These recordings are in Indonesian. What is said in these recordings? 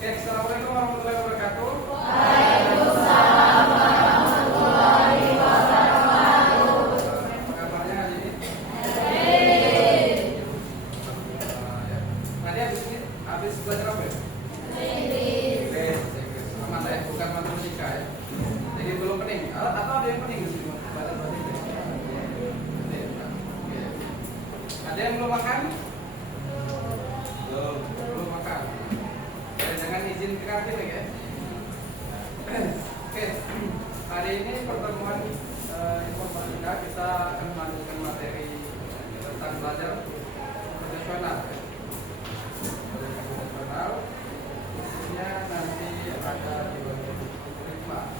Oke, assalamualaikum warahmatullahi wabarakatuh. Waalaikumsalam warahmatullahi wabarakatuh. Apa kabarnya hari ini? Baik. Tadi habis belajar apa ya? Oke, aman ya, bukan matematika ya. Jadi belum pening. Atau ada yang pening di sini? Baca matematika. Ada yang belum makan? Belum makan. Jangan izin ke kantin ya. Oke, hari ini pertemuan informatika kita akan melanjutkan materi tentang belajar profesional. Profesional, khususnya nanti ada di algoritma.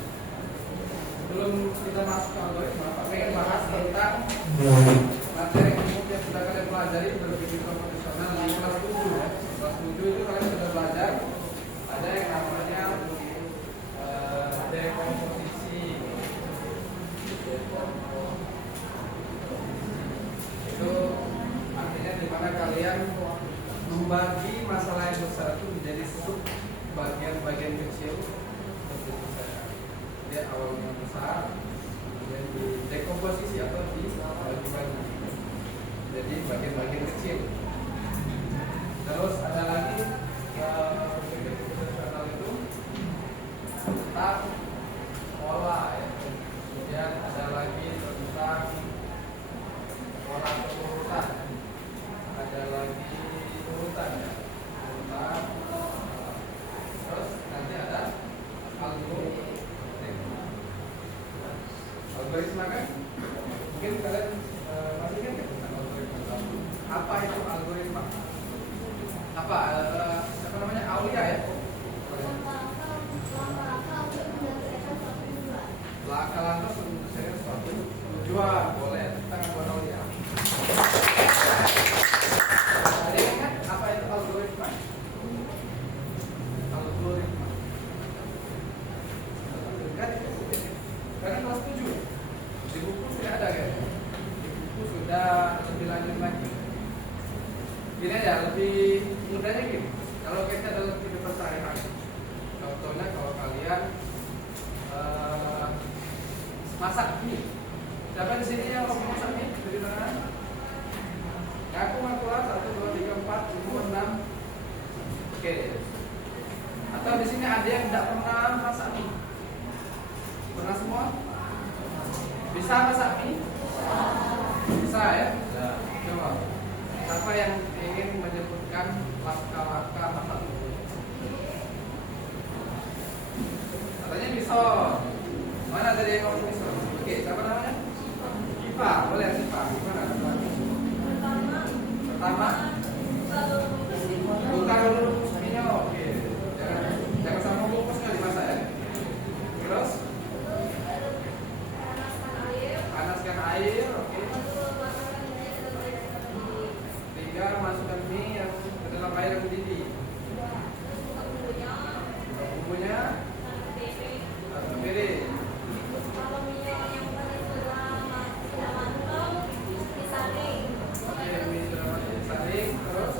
Sebelum kita masuk ke algoritma, Pak ingin bahas tentang materi umum yang sudah kalian pelajari berpikir profesional di kelas 7 ya. Kelas 7 itu kalian sudah belajar ada yang namanya dekomposisi. Itu artinya di mana kalian membagi masalah yang besar itu menjadi sub bagian-bagian kecil. Dia awalnya besar, kemudian di dekomposisi atau dibagi jadi bagian-bagian kecil. Terus ada lagi berpikir profesional itu tentang pola ya. Kemudian ada lagi tentang pola pengurutan. Ada lagi urutan ya. Tentang terus nanti ada algoritma kan? Mungkin kalian masih ingat ya tentang algoritma? Apa itu algoritma? Apa namanya? Aulia ya? Langkah-langkah untuk menyelesaikan suatu tujuan. Boleh, tangan buat Aulia. Ada yang ingat apa itu algoritma? Algoritma. Kan? Karena kelas 7 di buku sudah ada kan? Di buku sudah lebih lanjut lagi. Gini aja, lebih mudahnya gini. Kalau kita dalam kehidupan sehari-hari, contohnya kalau kalian masak mie, siapa di sini yang mau masak mie? Dari mana? Ngaku lah 1, 2, 3, 4, 5, 6. Oke. Atau di sini ada yang tidak pernah masak mie? Pernah semua? Bisa masak mie? Bisa ya? Coba. Siapa yang ingin menyebutkan langkah-langkah masak mie? Katanya bisa. Mana tadi yang ngomong bisa? Oke, siapa namanya? Sipa. Boleh Sipa. Gimana? Pertama. Buka dulu minyak. Oke. Jangan sama bungkusnya dimasak ya. Terus? Panaskan air, oke. 3, masukkan mie yang ke dalam air yang mendidih. Bumbunya satu piring. Oke, mie sudah masuk disaring, terus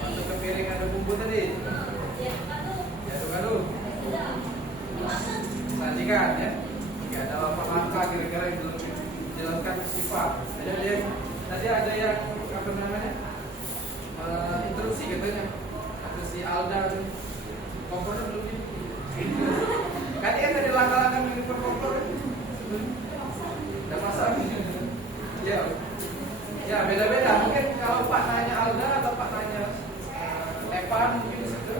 masuk ke piring ada bumbu tadi. Diaduk-aduk. Sajikan ya. Oke, ada langkah-langkah kira-kira yang belum dijelaskan sifat. Tadi ada yang apa namanya? Instruksi katanya. Atau si Alda kompornya belum di. Kan tadi langkah-langkah mengukur kompor. Ada masalah. Ya. Ya, beda-beda. Mungkin kalau Pak nanya Alda atau Pak nanya Evan mungkin di situ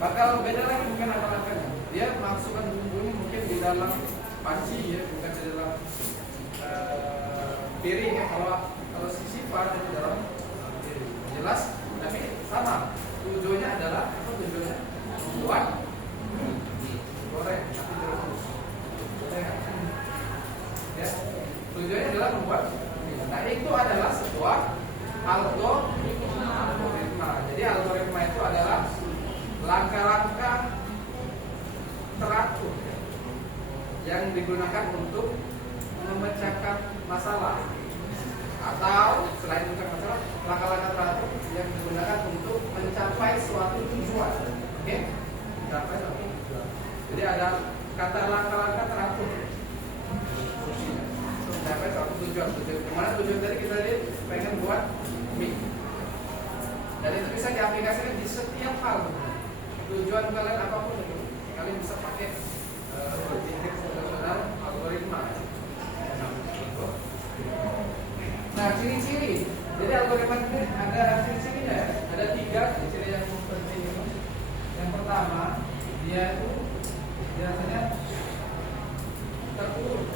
bakal beda lagi mungkin langkah-langkahnya. Dia masukkan bumbunya mungkin di dalam panci ya, bukan di dalam piring ya. Kalau sifat di dalam piring jelas, tapi sama tujuannya adalah apa? Tujuannya membuat goreng tapi direbus. Ya, tujuannya adalah membuat. Nah itu adalah sebuah algoritma. Jadi algoritma itu adalah langkah-langkah teratur yang digunakan untuk memecahkan masalah atau selain memecahkan masalah, langkah-langkah teratur yang digunakan untuk mencapai suatu tujuan. kata langkah-langkah teratur untuk mencapai suatu tujuan. Kemana tujuan tadi kita lihat pengen buat mie, dan itu bisa diaplikasikan di setiap hal. Tujuan kalian apapun itu, kalian bisa pakai berpikir konvensional algoritma. Nah, ciri-ciri. Jadi algoritma ini ada ciri-cirinya ya. Ada 3 ciri yang penting. Yang pertama, dia itu biasanya terurut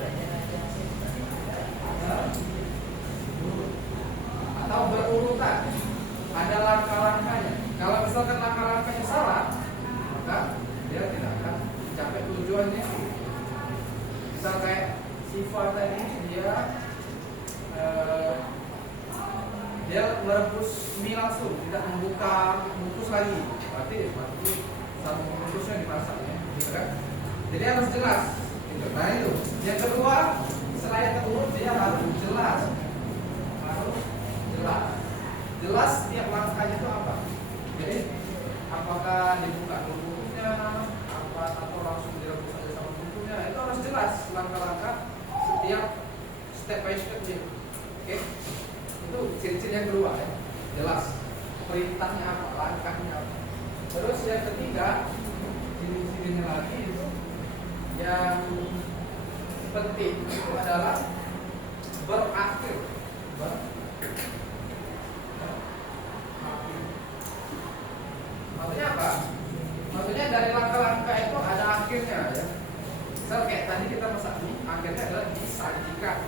atau berurutan. Ada langkah-langkahnya. Kalau misalkan langkah-langkahnya salah, maka dia tidak akan mencapai tujuannya. Misal kayak sifat tadi, dia merebus mie langsung, tidak membuka bungkus lagi. Berarti satu bungkusnya dimasak ya, gitu kan? Jadi harus jelas. Gitu. Nah itu. Yang kedua, selain terurut dia harus jelas. Harus jelas. Jelas setiap langkahnya itu apa. Jadi apakah dibuka dulu bungkusnya, atau langsung direbus saja sama bungkusnya, itu harus jelas langkah-langkah setiap step by step-nya. Oke? Itu ciri-ciri yang kedua ya. Jelas perintahnya apa, langkahnya apa. Terus yang ketiga, ciri-cirinya lagi itu yang penting itu adalah berakhir. Maksudnya apa? Maksudnya dari langkah-langkah itu ada akhirnya ya. Misal kayak tadi kita masak mie, akhirnya adalah disajikan.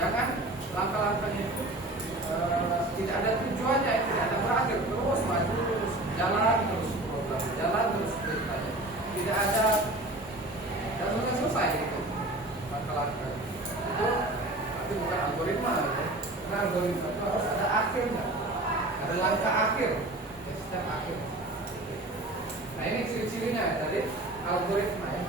Jangan langkah-langkahnya itu tidak ada tujuannya, tidak ada berakhir, terus maju terus, jalan terus program, jalan terus beritanya. Tidak ada dan sudah selesai gitu langkah-langkah. Itu tapi bukan algoritma ya. Karena algoritma itu harus ada akhirnya, ada langkah akhir, step akhir. Nah ini ciri-cirinya dari algoritma ya.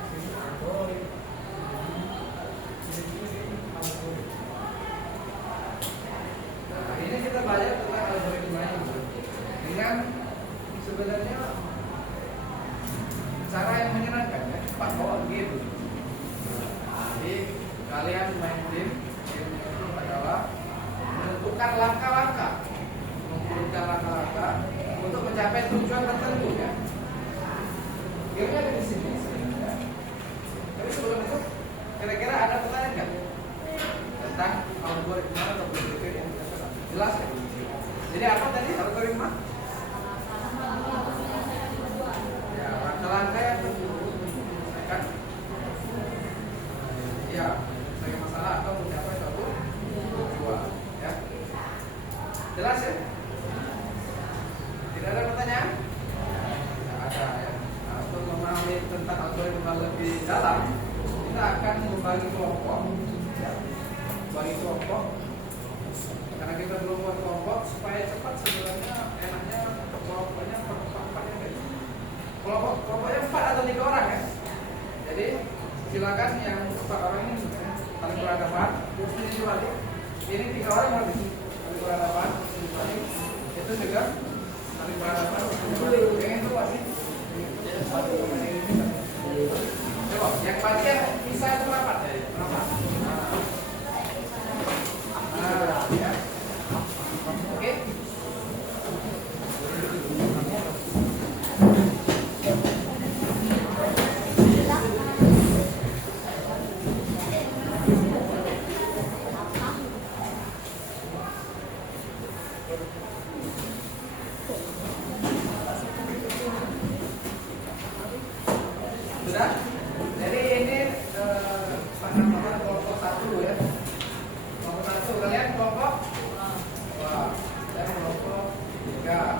Nah ini kita belajar tentang algoritma ini dengan sebenarnya cara yang menyenangkan ya, cepat bawa gitu. Jadi kalian main game itu adalah menentukan langkah-langkah, untuk mencapai tujuan tertentu ya. Gamenya ada di sini. Ya. Tapi sebelum itu, kira-kira ada pertanyaan nggak tentang algoritma atau berpikir yang jelas ya? Jadi apa tadi algoritma? Ya, langkah-langkah yang menyelesaikan ya menyelesaikan masalah atau mencapai suatu tujuan. Ya, jelas ya? Tidak ada pertanyaan? Tidak ada ya. Nah, untuk memahami tentang algoritma lebih dalam, kita akan membagi kelompok. Ya. Bagi kelompok. Karena kita belum buat kelompok supaya cepat, sebenarnya enaknya kelompoknya per-empatnya gitu. Kelompoknya 4 atau 3 orang ya. Jadi silakan yang 4 orang ini saling berhadapan, terus dibalik. Ini 3 orang habis saling berhadapan, dibalik. Itu juga saling berhadapan. Pengen keluar sih. Coba yang bagian bisa itu rapat ya. Rapat. Nah, ya. Oke. Sudah? Jadi ini kelompok 1 ya. Kelompok 1 kalian kelompok wah, dan kelompok 3.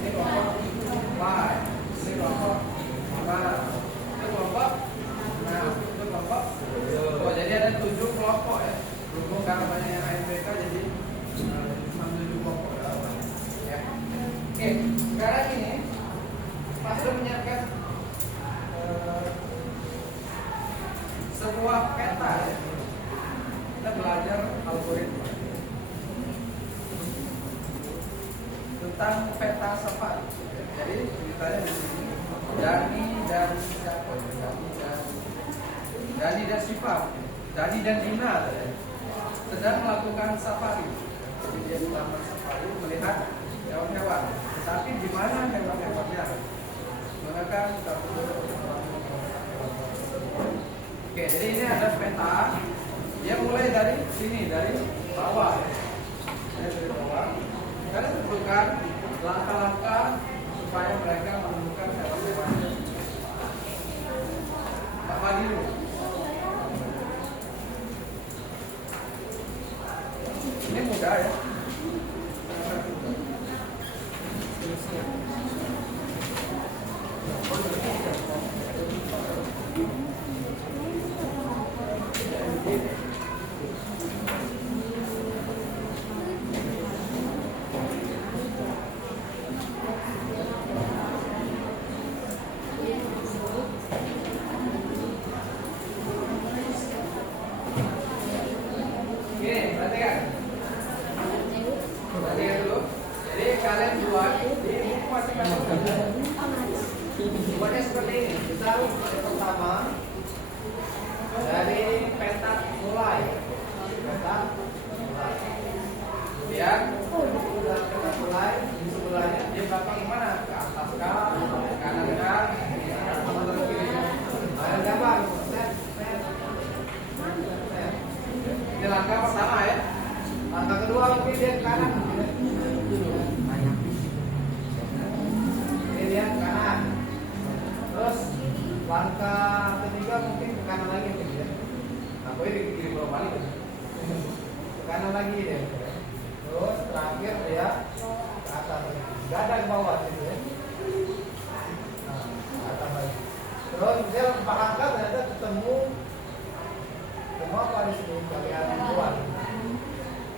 Ini kelompok 4. Ini kelompok 5. Ini kelompok 6. Itu kelompok 7. Jadi ada 7 kelompok ya. Berhubung karena banyak yang AMPK jadi cuma 7 kelompok ya. Oke, sekarang ini Pak sudah menyiapkan sebuah peta ya. Kita belajar algoritma tentang peta safari. Jadi ceritanya di sini Dani dan siapa? Dani dan Syifa, Dani dan Dina sedang melakukan safari. Jadi dia melakukan safari melihat hewan-hewan. Tapi di mana hewan-hewannya? Menggunakan Oke, jadi ini ada peta. Dia mulai dari sini, dari bawah. Dari bawah. Kita tentukan langkah-langkah supaya mereka menemukan hewan-hewan. Pak Madiru. Ini mudah ya. Perhatikan dulu. Jadi kalian buat di buku masing-masing. Buatnya seperti ini. Kita yang pertama dari petak mulai. Petak mulai. Kemudian sudah petak mulai di sebelahnya dia belakang kemana? Ke atas kah? Ke kanan kah? Atau terus kiri? Ada gambar. Ini langkah pertama ya. Langkah kedua mungkin dia ke kanan. Ini dia ke kanan. Terus langkah ketiga mungkin ke kanan lagi ya. Aku ini ke kiri bawah balik. Ke kanan lagi dia. Terus terakhir dia ke atas lagi. Gak ada ke bawah gitu ya. Nah, ke atas lagi. Terus dia 4 langkah ternyata ketemu apa di sini kalian buat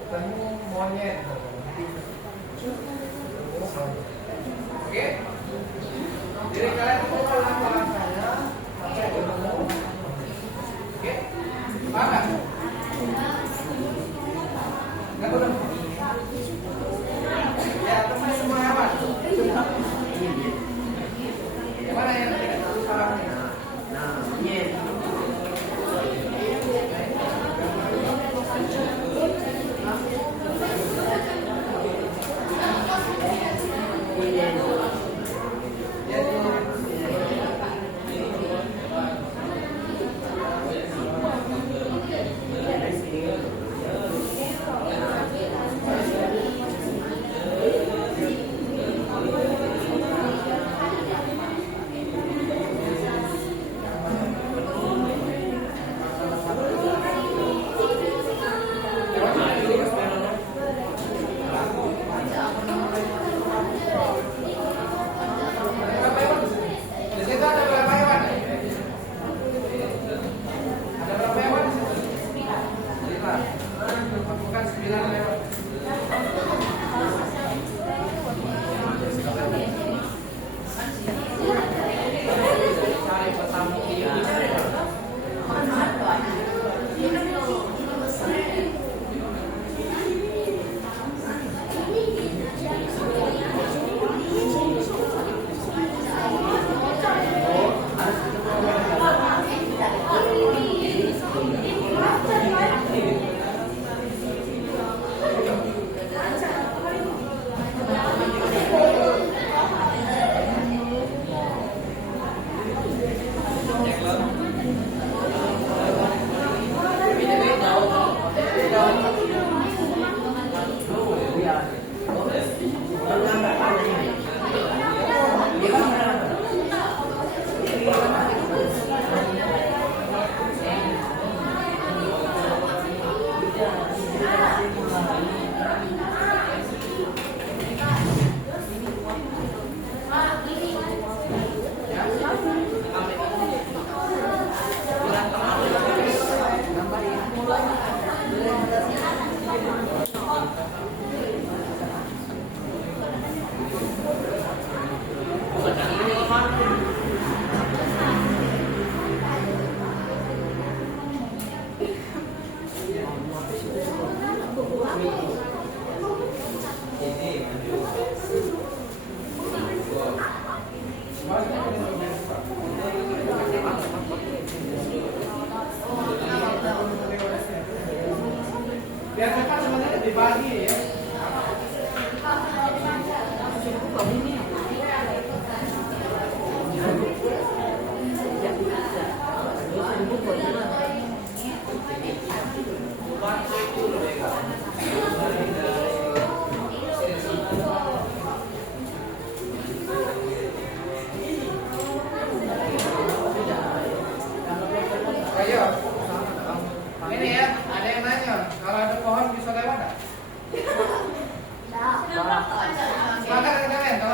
ketemu monyet. Oke, jadi kalian buka langkah-langkahnya sampai ketemu. Oke, paham? Nggak boleh. Ya, teman semua hewan.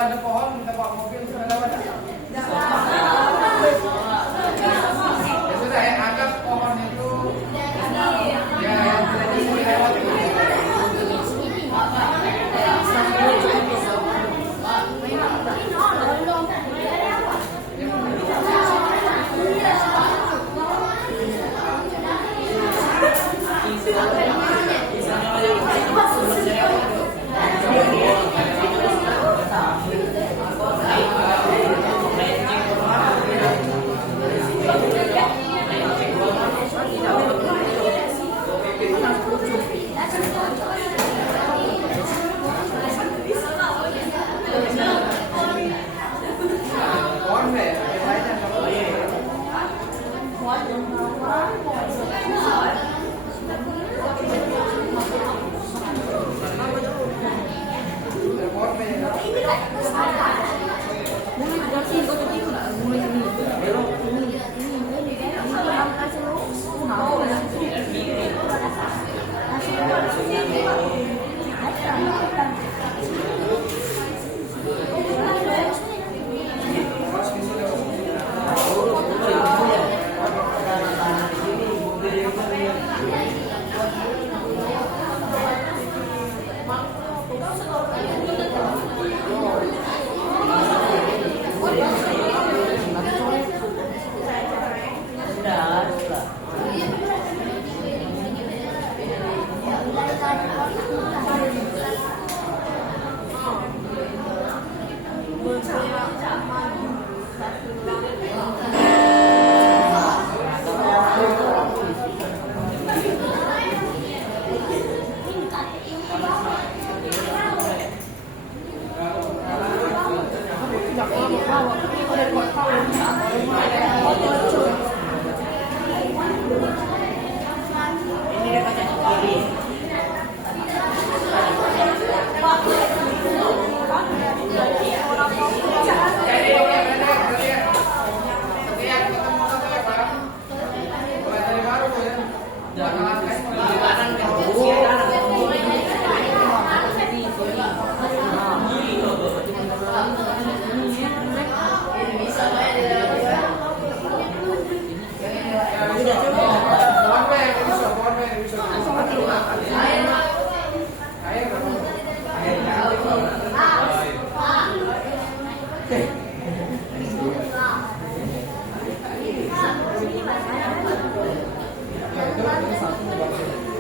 ada pohon kita bawa mobil sudah dapat. Ya sudah ya, anggap pohon itu ya yang tadi lewat.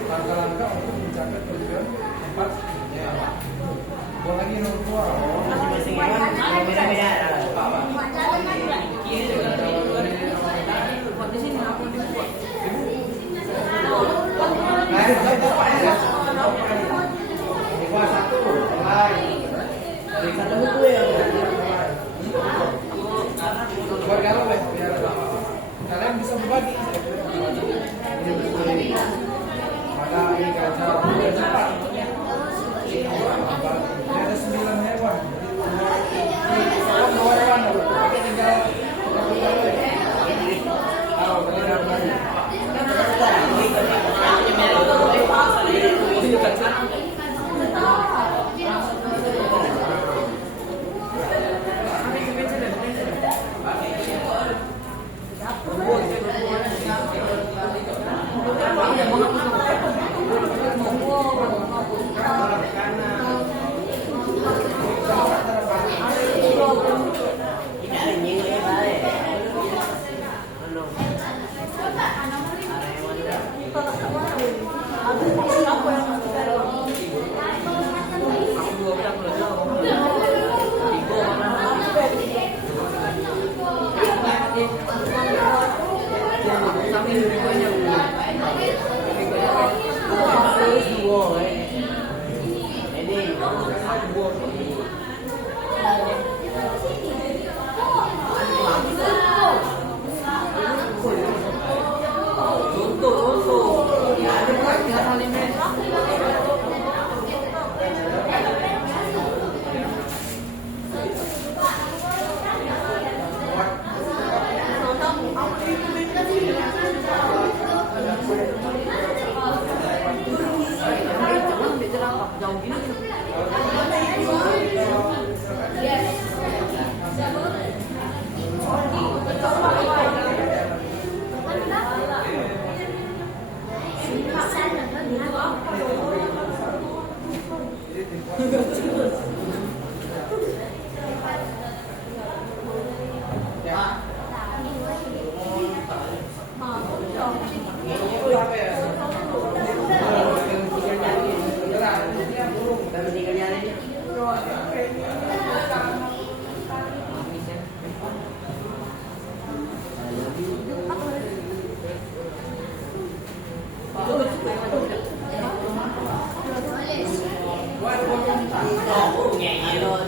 Langkah-langkah untuk mencapai tujuan tempat ya. Gua lagi nomor masing-masing beda-beda. Di sini aku dibuat. Nah, itu Pak ya. Di kelas 1 mulai. Dari 1 buku ya. Bergaul ya, biar kalian bisa berbagi. Maka ini kaca udah cepat. Ini ada 9 hewan. Dua hewan loh. Tapi tinggal kalau kalian lagi.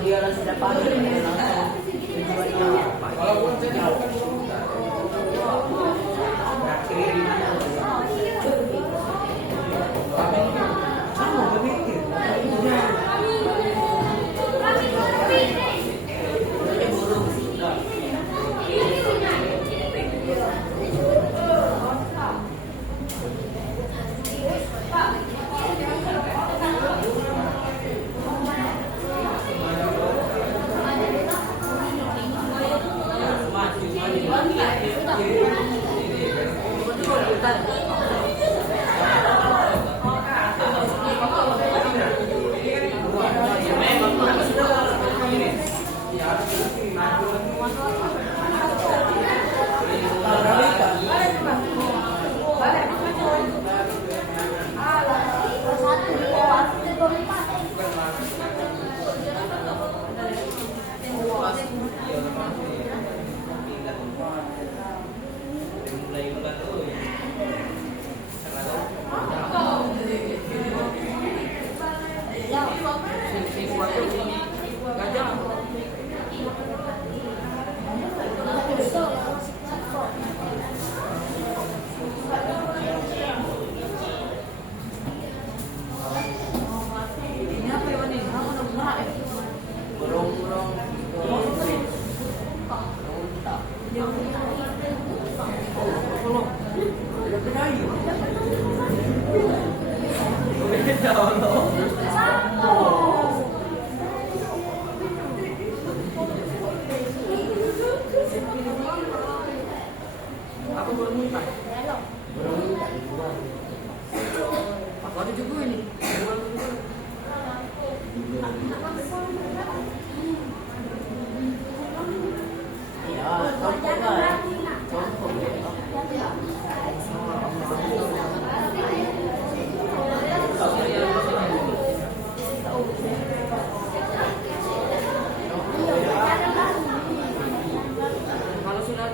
Dia orang sudah panggil Walaupun jadi bukan Aku baru minta. Baru minta di luar. Aku ada juga ini. Iya, contoh kan. Contoh ya. Kalau sudah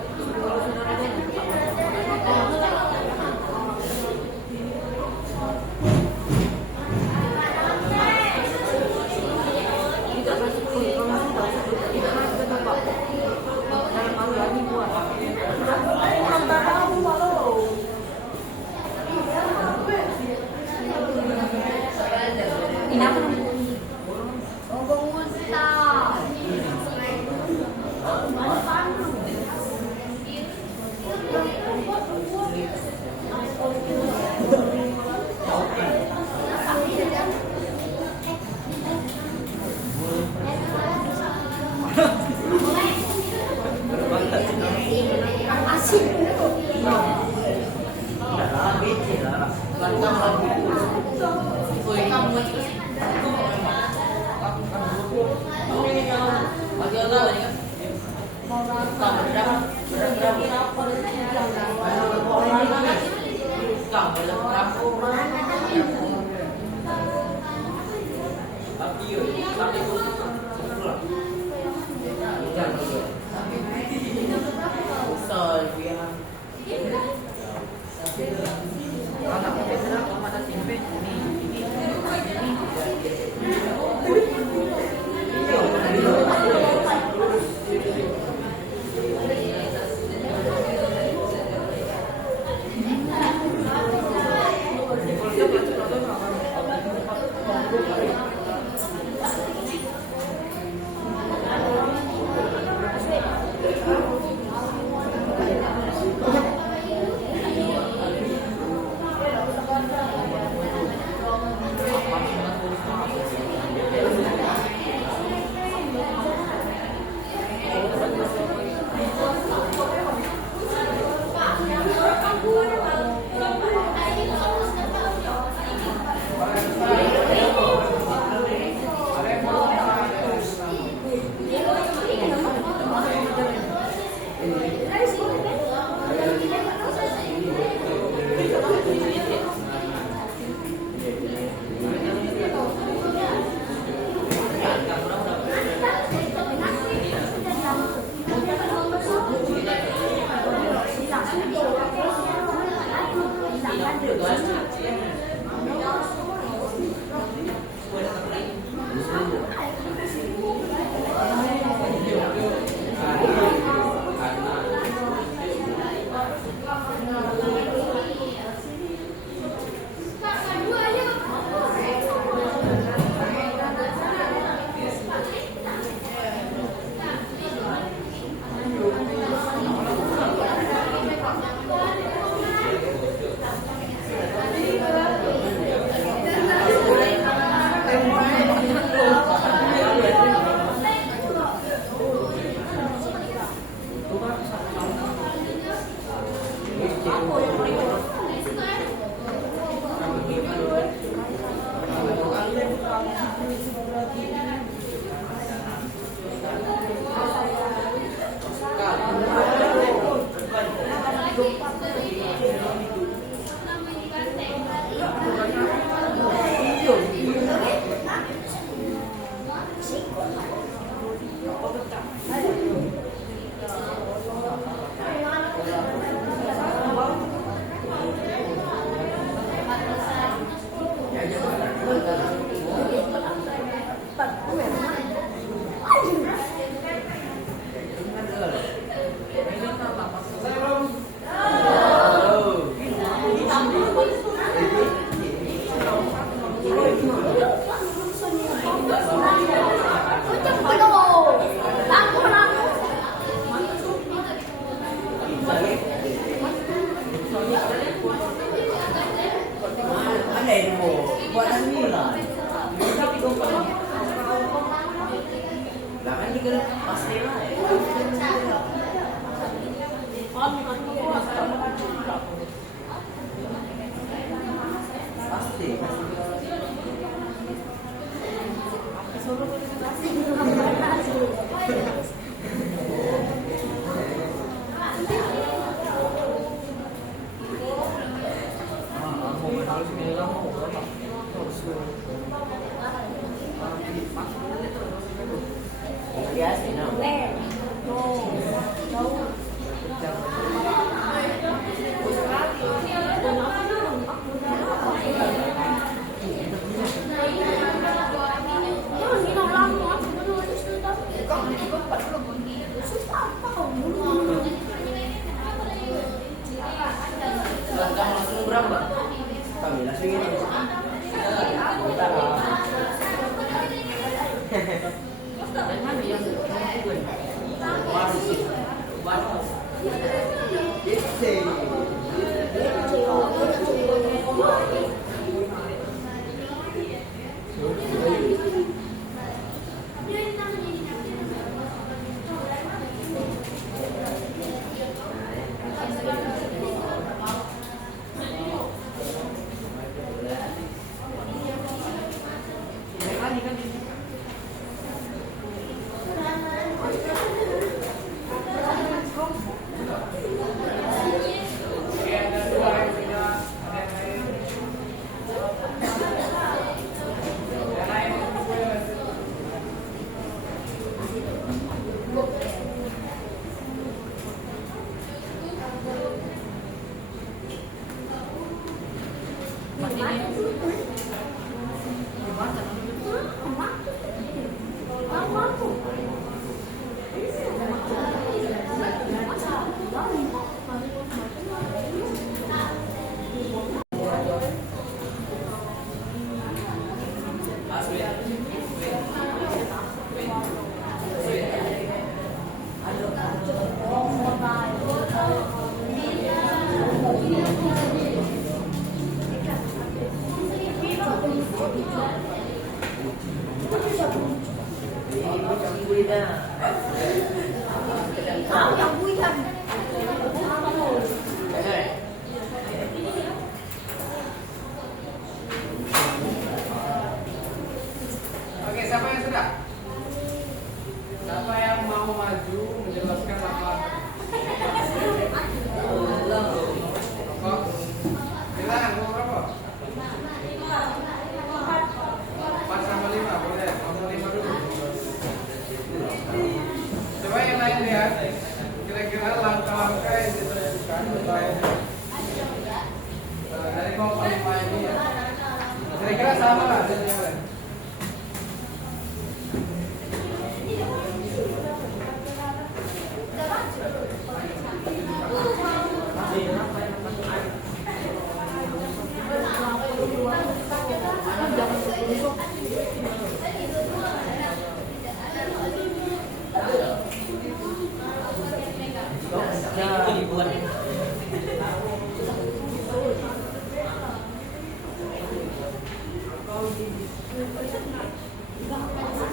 Sorry, Oke, siapa yang sudah? Siapa yang mau maju menjelaskan apa? Kok? Silakan, mau berapa? 4 sama 5, boleh. Mau 5 dulu. Coba yang lain lihat. Kira-kira langkah-langkah yang ditentukan dari kelompok 5 ini ya. Kira-kira sama nggak hasilnya?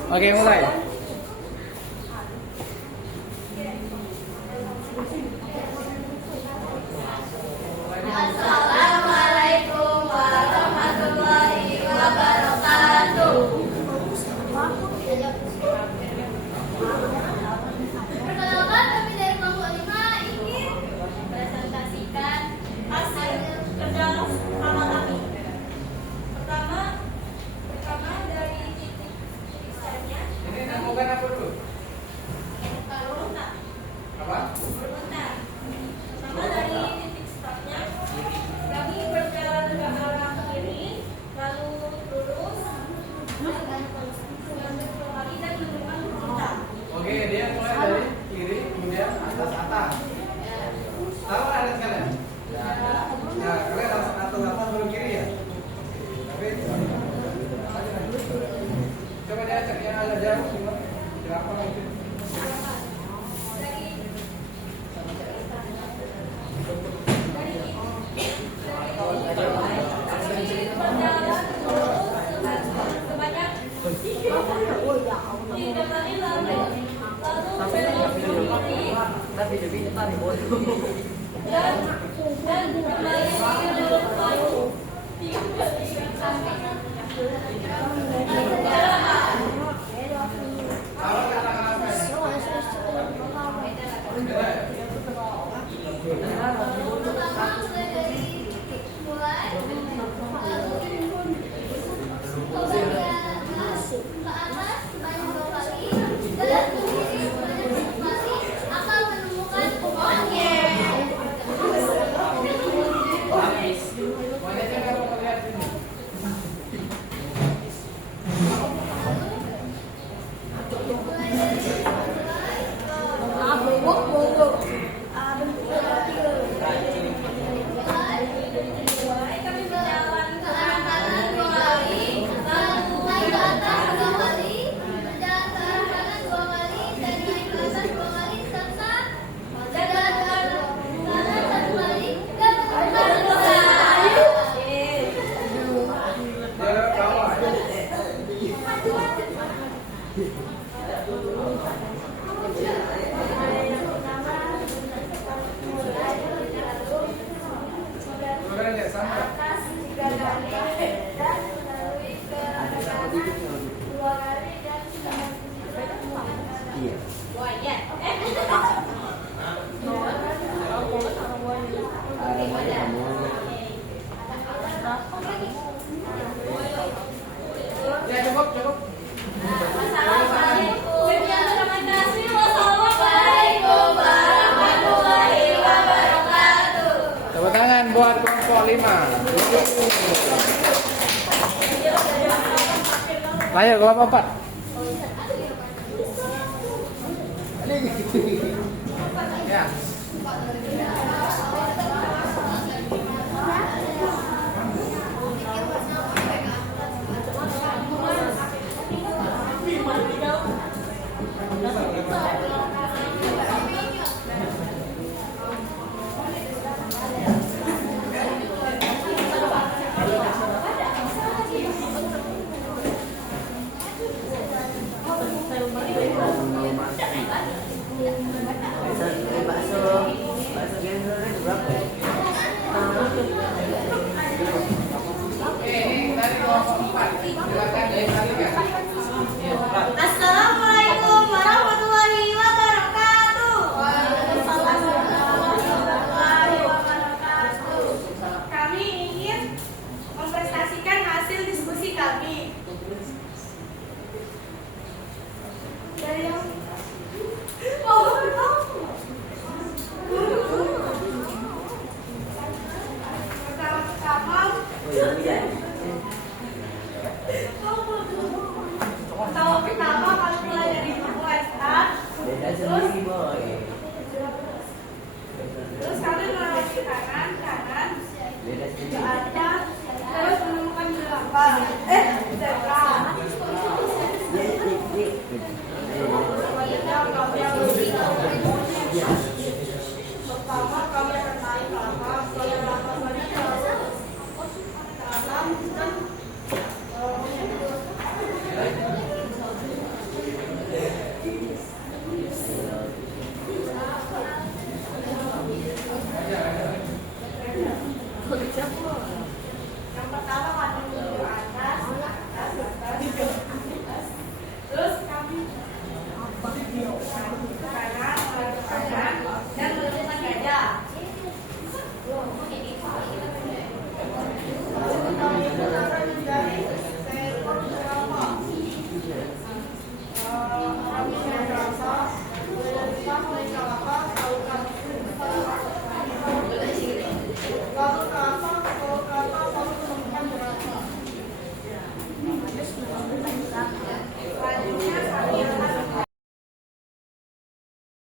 Oke, mulai. Assalamualaikum warahmatullahi wabarakatuh. Perkenalkan, kami dari kelompok 5 ingin presentasikan hasil kerja sama kami. Pertama dari titik startnya. Ini apa lagi? Tapi lebih depan bodoh. Dan kembali ke jalur Kalau katakan apa? Beda ya? Monyetnya kalau melihat ini. kami berjalan ke arah kanan 2 kali, lalu naik ke atas 2 kali, berjalan ke arah kanan 2 kali, dan naik ke atas 2 kali, serta berjalan ke arah kanan 1 kali, dan berjalan 2 kali. Dia lewat bawah. Kemudian lihat sama. Atas 3 kali, dan melalui ke arah kanan 2 kali, dan Iya. Ya cukup. Assalamualaikum. Terima kasih. Wassalamualaikum warahmatullahi wabarakatuh. Tepuk tangan buat kelompok 5. Lanjut kelompok 4. Ya. Ini dari kelompok 4. Silakan dialihkan. Assalamualaikum warahmatullahi wabarakatuh. Waalaikumsalam warahmatullahi wabarakatuh. Kami ingin mempresentasikan hasil diskusi kami. Dari yang pertama kami mulai dari buku SA. Terus kami melewati kanan, ada, terus menemukan jerapah. Zebra. Selanjutnya kami yang